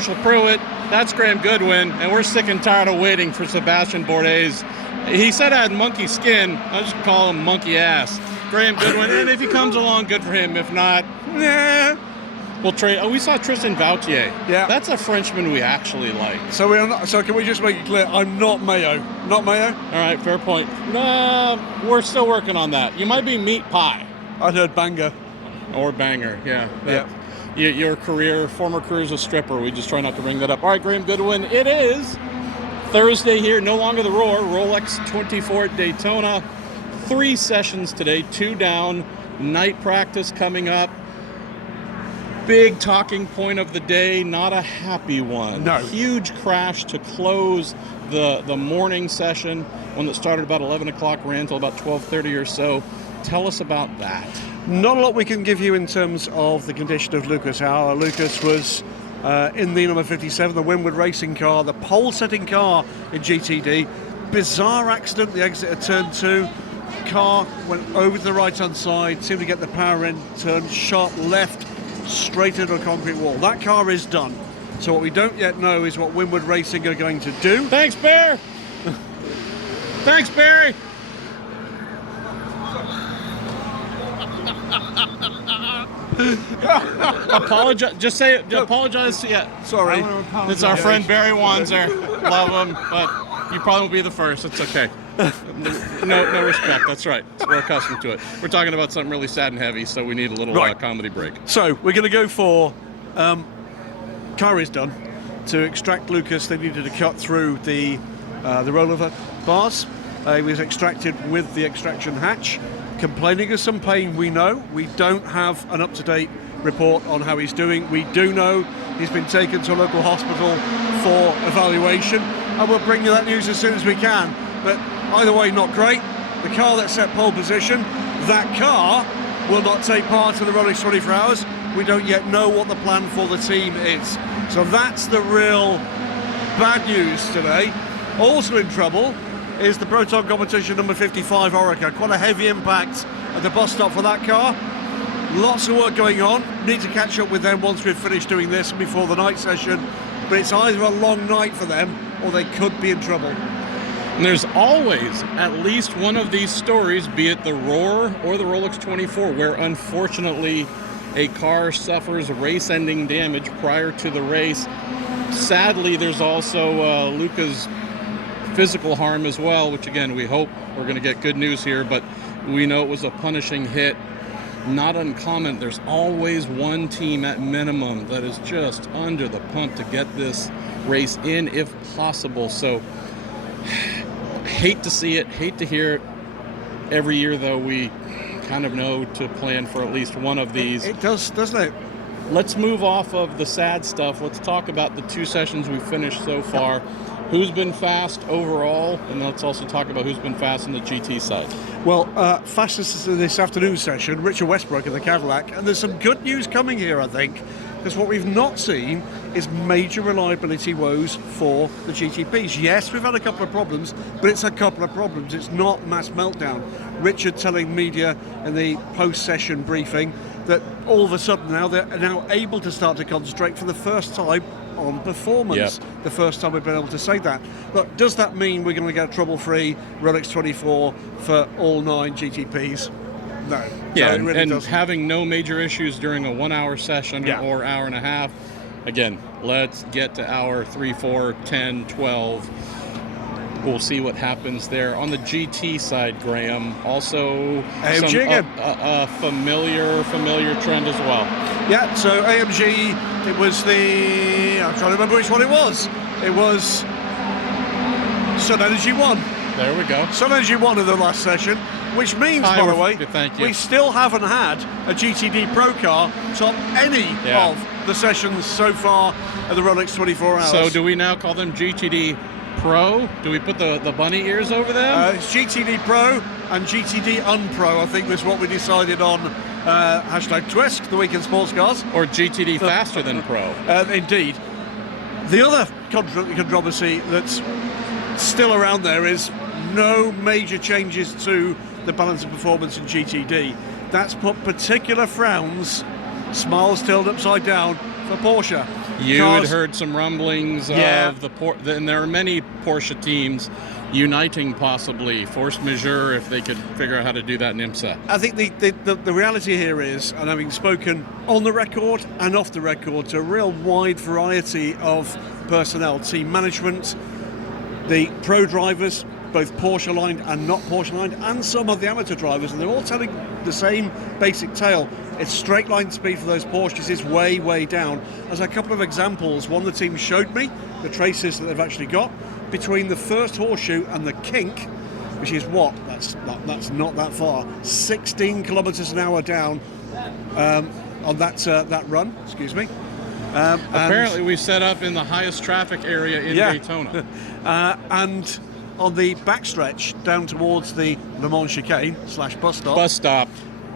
Marshall Pruett, that's Graham Goodwin, and we're sick and tired of waiting for Sebastien Bourdais. He said I had monkey skin. I just call him monkey ass. Graham Goodwin, and if he comes along, good for him. If not, nah. We'll trade. Oh, we saw Tristan Vautier. Yeah. That's a Frenchman we actually like. So we're not, so can we just make it clear, I'm not Mayo. Not Mayo? All right, fair point. No, we're still working on that. You might be meat pie. I'd heard banger. Or banger, yeah. Yeah. Your former career as a stripper. We just try not to bring that up. All right, Graham Goodwin, it is Thursday here, no longer the Roar. Rolex 24 at Daytona. 3 sessions today, 2 down. Night practice coming up. Big talking point of the day, not a happy one. No. Huge crash to close the morning session, one that started about 11 o'clock, ran until about 12:30 or so. Tell us about that. Not a lot we can give you in terms of the condition of Lucas Hauer. Lucas was in the number 57, the Winwood Racing car, the pole-setting car in GTD. Bizarre accident, the exit at turn 2. Car went over to the right-hand side, seemed to get the power end, turned sharp left, straight into a concrete wall. That car is done. So what we don't yet know is what Winwood Racing are going to do. Thanks, Bear. Thanks, Barry. Apologize. Just say it. Apologize. Yeah. Sorry. It's our friend Barry Wanzer. Love him, but you probably won't be the first. It's okay. No respect. That's right. We're accustomed to it. We're talking about something really sad and heavy, so we need a little comedy break. So we're going to go for car is done. To extract Lucas, they needed to cut through the rollover bars. He was extracted with the extraction hatch. Complaining of some pain, we know. We don't have an up-to-date report on how he's doing. We do know he's been taken to a local hospital for evaluation, and we'll bring you that news as soon as we can. But either way, not great. The car that set pole position, that car will not take part in the Rolex 24 Hours. We don't yet know what the plan for the team is. So that's the real bad news today. Also in trouble is the Proton Competition number 55 Orica. Quite a heavy impact at the bus stop for that car. Lots of work going on. Need to catch up with them once we've finished doing this before the night session. But it's either a long night for them or they could be in trouble. And there's always at least one of these stories, be it the Roar or the Rolex 24, where unfortunately a car suffers race-ending damage prior to the race. Sadly, there's also Luca's physical harm as well, which again, we hope we're going to get good news here, but we know it was a punishing hit. Not uncommon. There's always one team at minimum that is just under the pump to get this race in if possible. So hate to see it, hate to hear it. Every year though, we kind of know to plan for at least one of these. It does, doesn't it? Let's move off of the sad stuff. Let's talk about the 2 sessions we've finished so far. Who's been fast overall, and let's also talk about who's been fast on the GT side. Well, fastest in this afternoon session, Richard Westbrook in the Cadillac, and there's some good news coming here, I think, because what we've not seen is major reliability woes for the GTPs. Yes, we've had a couple of problems, but it's a couple of problems. It's not mass meltdown. Richard telling media in the post-session briefing that all of a sudden now they're now able to start to concentrate for the first time on performance. Yep. The first time we've been able to say that. Look, does that mean we're going to get a trouble-free Rolex 24 for all 9 GTPs? No. Yeah, no, it really and doesn't. having no major issues during a 1-hour session or hour and a half. Again, let's get to hour 3, 4, 10, 12. We'll see what happens there. On the GT side, Graham, also a familiar trend as well. Yeah, so AMG, it was I'm trying to remember which one it was. It was Sun Energy 1. There we go. Sun Energy 1 in the last session, which means, by the way, thank you. we still haven't had a GTD Pro car top any of the sessions so far at the Rolex 24 Hours. So do we now call them GTD Pro? Do we put the bunny ears over them? It's GTD Pro and GTD Unpro, I think was what we decided on. Hashtag Twisk, the weekend sports cars. Or GTD faster than Pro. Indeed. The other controversy that's still around there is no major changes to the balance of performance in GTD. That's put particular frowns, smiles turned upside down, for Porsche. You had heard some rumblings Yeah. of and there are many Porsche teams uniting, possibly force majeure, if they could figure out how to do that in IMSA. I think the reality here is, and having spoken on the record and off the record to a real wide variety of personnel, team management, the pro drivers, both Porsche aligned and not Porsche aligned, and some of the amateur drivers, and they're all telling the same basic tale. It's straight line speed for those Porsches is way, way down. As a couple of examples, one the team showed me, the traces that they've actually got, between the first horseshoe and the kink, which is what? That's not that far. 16 kilometres an hour down on that run, excuse me. Apparently we set up in the highest traffic area in Daytona. And on the backstretch down towards the Le Mans chicane / bus stop,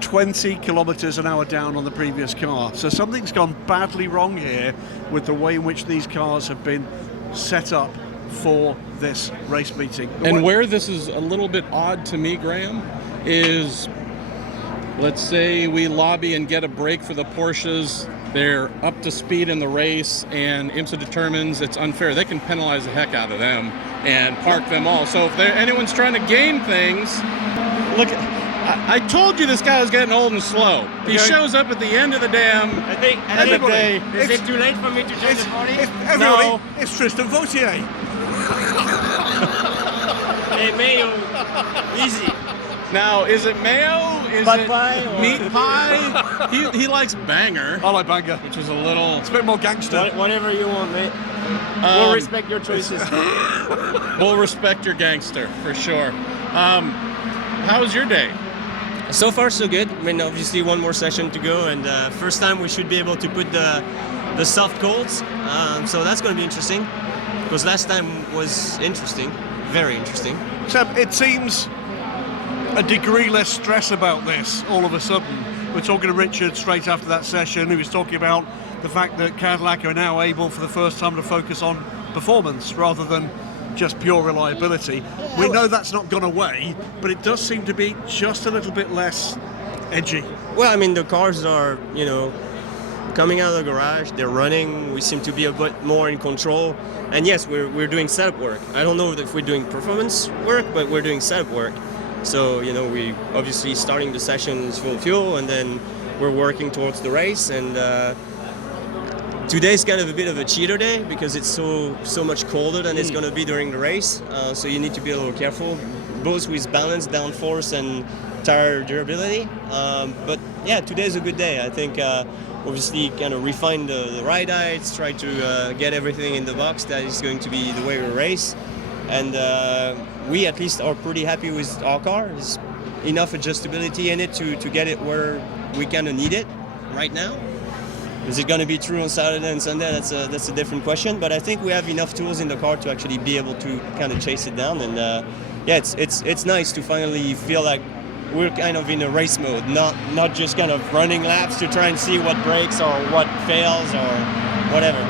20 kilometres an hour down on the previous car. So something's gone badly wrong here with the way in which these cars have been set up for this race meeting. And where this is a little bit odd to me, Graham, is let's say we lobby and get a break for the Porsches. They're up to speed in the race, and IMSA determines it's unfair. They can penalize the heck out of them and park them all. So if anyone's trying to game things, look, I told you this guy was getting old and slow. He shows up at the end of the damn end of the day. Is it too late for me to change the party? No, it's Tristan Vautier. Hey, Mayo, easy. Now, is it mayo? Is Butt it pie or- meat pie? He likes banger, I like Banger. which is a little... It's a bit more gangster. Whatever you want, mate. We'll respect your choices. We'll respect your gangster, for sure. How was your day? So far, so good. I mean, obviously, one more session to go, and first time we should be able to put the soft colds. So that's going to be interesting, because last time was interesting, very interesting. Seb, it seems a degree less stress about this all of a sudden. We're talking to Richard straight after that session, who was talking about the fact that Cadillac are now able for the first time to focus on performance rather than just pure reliability. We know that's not gone away, but it does seem to be just a little bit less edgy. Well, I mean, the cars are, coming out of the garage, they're running, we seem to be a bit more in control. And yes, we're doing setup work. I don't know if we're doing performance work, but we're doing setup work. So, we obviously starting the sessions full fuel, and then we're working towards the race. And today's kind of a bit of a cheater day because it's so much colder than it's going to be during the race. So you need to be a little careful, both with balance, downforce, and tire durability. But yeah, today's a good day. I think obviously kind of refine the ride heights, try to get everything in the box that is going to be the way we race. And we at least are pretty happy with our car. There's enough adjustability in it to get it where we kind of need it right now. Is it going to be true on Saturday and Sunday? That's a different question. But I think we have enough tools in the car to actually be able to kind of chase it down. And yeah, it's nice to finally feel like we're kind of in a race mode, not just kind of running laps to try and see what breaks or what fails or whatever.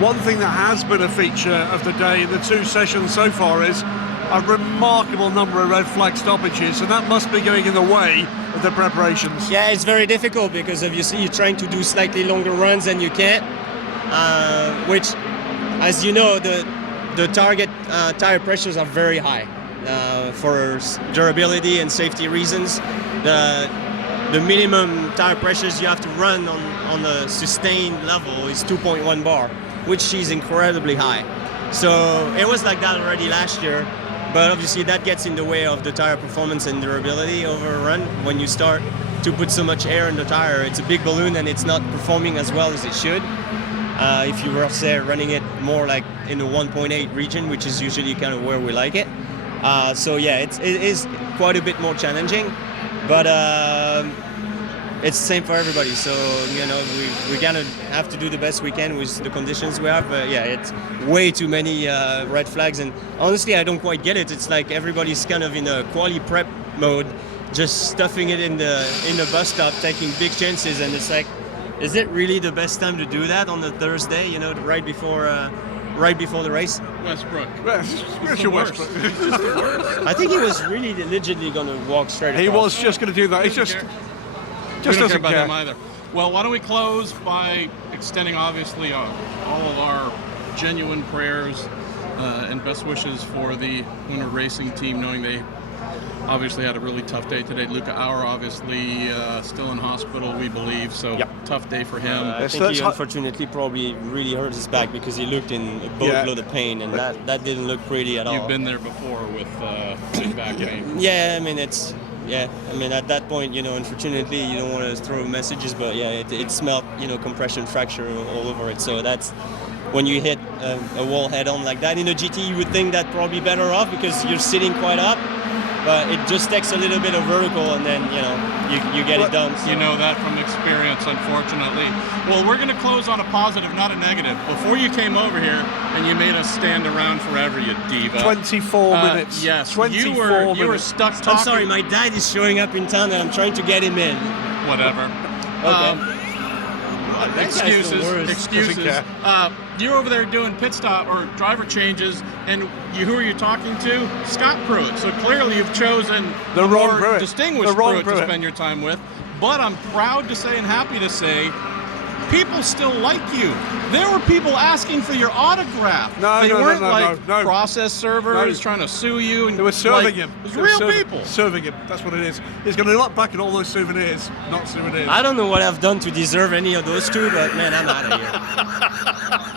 One thing that has been a feature of the day in the two sessions so far is a remarkable number of red flag stoppages, and that must be going in the way of the preparations. Yeah, it's very difficult because obviously you're trying to do slightly longer runs and you can't, which, as you know, the target tire pressures are very high for durability and safety reasons. The minimum tire pressures you have to run on a sustained level is 2.1 bar, which is incredibly high. So it was like that already last year, but obviously that gets in the way of the tire performance and durability over a run. When you start to put so much air in the tire, it's a big balloon and it's not performing as well as it should. If you were, say, running it more like in the 1.8 region, which is usually kind of where we like it. So yeah, it is quite a bit more challenging, but it's the same for everybody. So we kind of have to do the best we can with the conditions we have. But yeah, it's way too many red flags, and honestly, I don't quite get it. It's like everybody's kind of in a quali prep mode, just stuffing it in the bus stop, taking big chances, and it's like, is it really the best time to do that on a Thursday? Right before the race. Westbrook. It's your Westbrook. I think he was really legitimately going to walk straight across. He was just going to do that. He's just we don't care doesn't about care. him either. Well, why don't we close by extending, obviously, all of our genuine prayers and best wishes for the Winter Racing team, knowing they obviously had a really tough day today. Luca Auer, obviously, still in hospital, we believe, so tough day for him. I think he unfortunately probably really hurt his back because he looked in a boatload of pain, and that didn't look pretty at all. You've been there before with big back pain. Yeah, I mean, at that point, unfortunately, you don't want to throw messages, but it smelled, compression fracture all over it. So that's when you hit a wall head on like that. In a GT, you would think that probably better off because you're sitting quite up, but it just takes a little bit of vertical, and then, you get it done. So. You know that from experience, unfortunately. Well, we're going to close on a positive, not a negative. Before you came over here and you made us stand around forever, you diva. 24 minutes. Yes, 24 minutes. You were stuck talking. I'm sorry, my dad is showing up in town and I'm trying to get him in. Whatever. Okay. Excuses. You're over there doing pit stop or driver changes, and who are you talking to? Scott Pruett. So clearly you've chosen the more distinguished Pruett to spend your time with. But I'm proud to say and happy to say, people still like you. There were people asking for your autograph. They weren't process servers trying to sue you. And they were serving him. It was real people. Serving him. That's what it is. He's going to look back at all those souvenirs, not souvenirs. I don't know what I've done to deserve any of those two, but man, I'm out of here.